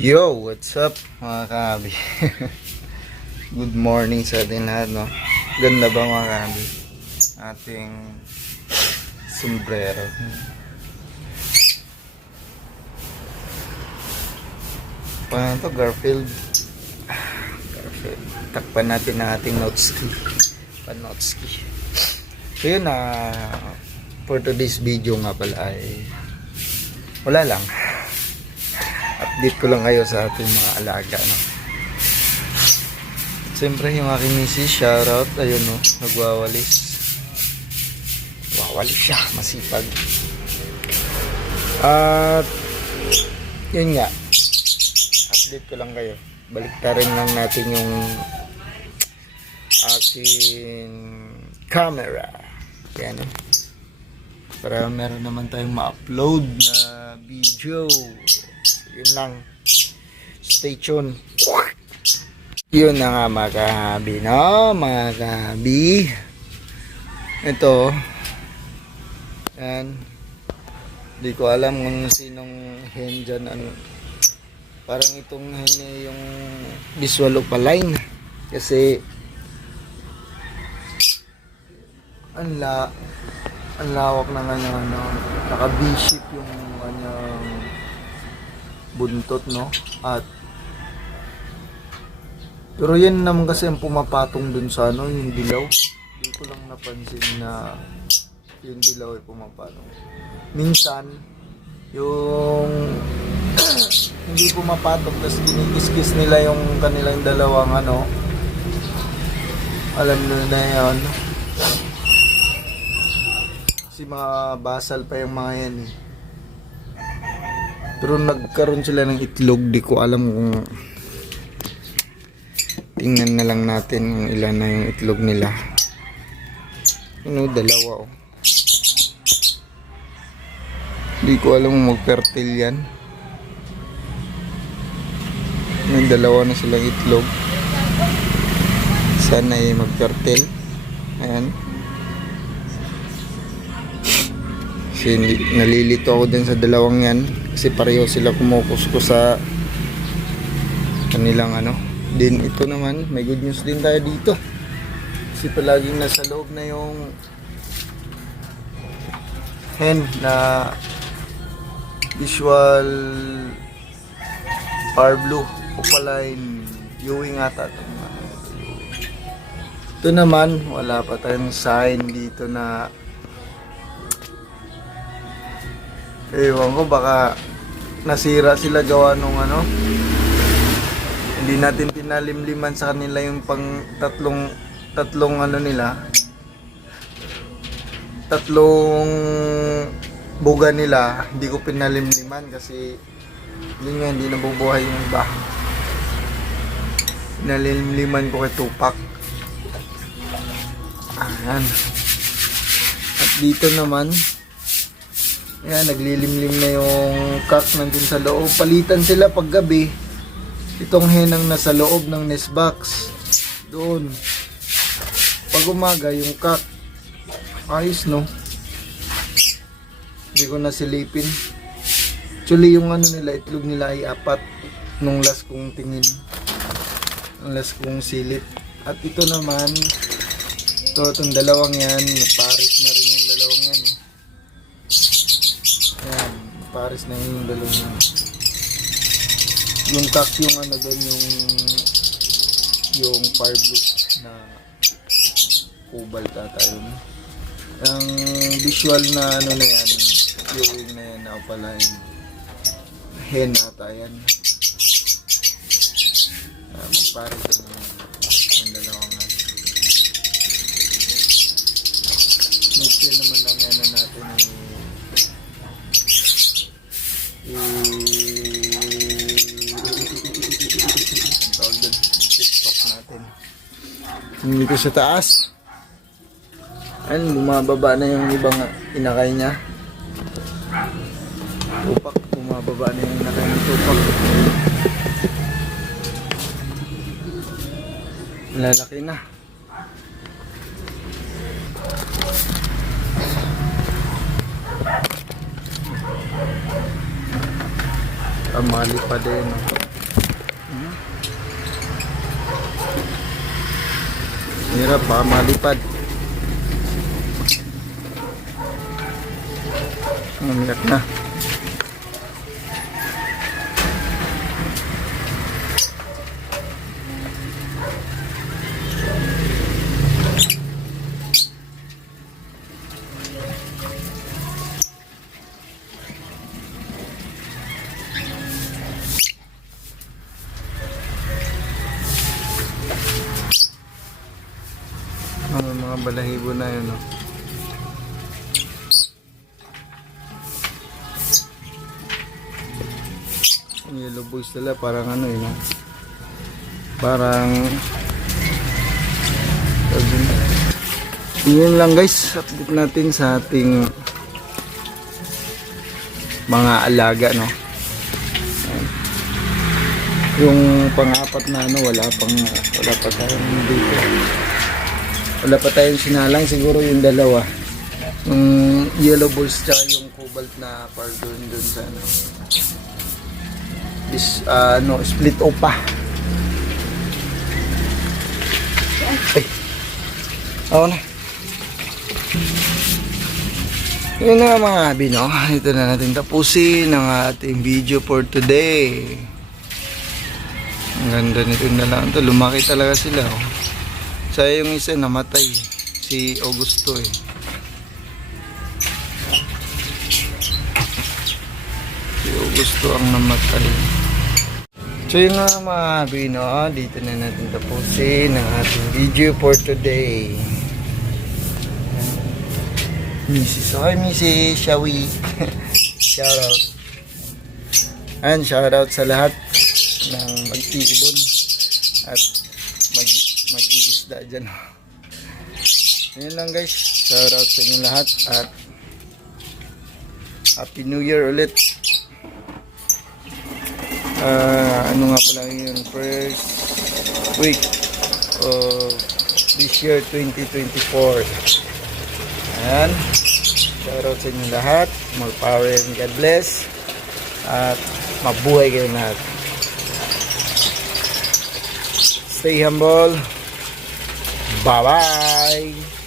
Yo, what's up mga kahabi? Good morning sa ating lahat, no? Ganda ba mga kahabi? Ating sombrero. Paano to? Garfield. Garfield. Takpan natin ang ating Notski. Panotski. So yun na, for today's video nga pala ay wala lang. Update ko lang kayo sa ating mga alaga, no? Siyempre yung aking misis, shoutout, ayun, no, nagwawalis. Wawalis siya, masipag. At yun nga, update ko lang kayo. Baliktarin lang natin yung aking camera. Yan, para meron naman tayong ma-upload na video. Yun lang. Stay tuned. Yun na nga mga kahabi, no? Mga kahabi. Ito. Yan. Hindi ko alam kung sinong hen dyan. Ano. Parang itong hen yung visual opaline. Kasi ang lawak na kanyang ano. Naka-V-shape yung kanyang buntot, no? At pero yan naman kasi ang pumapatong dun sa ano, yung dilaw. Hindi ko lang napansin na yung dilaw ay pumapatong. Minsan yung hindi pumapatong, tapos kinikis-kis nila yung kanilang dalawang ano, alam nyo na yun, kasi mga basal pa yung mga yan eh. Pero nagkaroon sila ng itlog, di ko alam kung tingnan na lang natin kung ilan na yung itlog nila. Ano, dalawa oh. Di ko alam kung mag-fertile yan. May dalawa na silang itlog. Sana ay mag-fertile. Ayan. Kasi nalilito ako din sa dalawang yan. Kasi pareho sila kumukuskus sa kanilang ano. Din ito naman, may good news din tayo dito. Kasi palaging nasa loob na yung hen na visual par blue opaline viewing ata. Ito naman, wala pa tayong sign dito na ewan ko, baka nasira sila gawa nung ano, hindi natin pinalimliman sa kanila yung pang tatlong ano nila, tatlong buga nila. Hindi ko pinalimliman kasi hindi nabubuhay yung iba. Pinalimliman ko kay Tupac. Ayan. At dito naman, ayan, naglilimlim na yung cock nandun sa loob. Palitan sila pag gabi. Itong hen ang nasa loob ng nest box. Doon. Pag umaga, yung cock. Ayos, no? Hindi ko nasilipin. Actually, yung ano nila, itlog nila ay 4 nung last kong tingin. Ang last kong silip. At ito naman, itong dalawang yan, Paris na rin yung dalawang yan. Ayan, Paris na yung dalawang yan. Yung cock yung ano doon, yung fire blue na cobalt ata yun. Ang visual na ano na yan, viewing na yan, ako pala yung hen ata yan. Magpares din yung dalawang yan. Next year naman lang yan na natin TikTok natin. Hindi ko sa taas. Ayan, bumababa na yung ibang inakay niya. Tupak, bumababa na yung inakay ng Tupak. Lalaki na. Amali pa din. Hirap, baka malipad. Umiyak na. Mga balahibo na yun, no? Yung yellow boys nila parang ano yun, no? Parang yun lang guys, update natin sa ating mga alaga, no? Yung pang-apat na ano, wala pa tayong dito. Wala pa tayong sinalang, siguro yung dalawa. Yung yellow balls tsaka yung cobalt na pardon dun sa ano. Split opa. Ay. Oo na. Yun na mga bino. Ito na natin tapusin ang ating video for today. Ang ganda nito na lang. Ito, lumaki talaga sila. Oh. Saya yung isa namatay. Si Augusto eh. Si Augusto ang namatay. So yun nga mga bino. Dito na natin tapusin ang ating video for today. Mrs. Hi Mrs. Shawi. Shoutout. And shoutout sa lahat ng mag-iibon at mag-iisda dyan. Yun lang guys, shoutout sa inyo lahat at Happy New Year ulit. Ano nga pala yun, first week of this year 2024. Ayan, shoutout sa inyo lahat, more power and God bless at mabuhay kayo lahat. Stay humble. Bye-bye.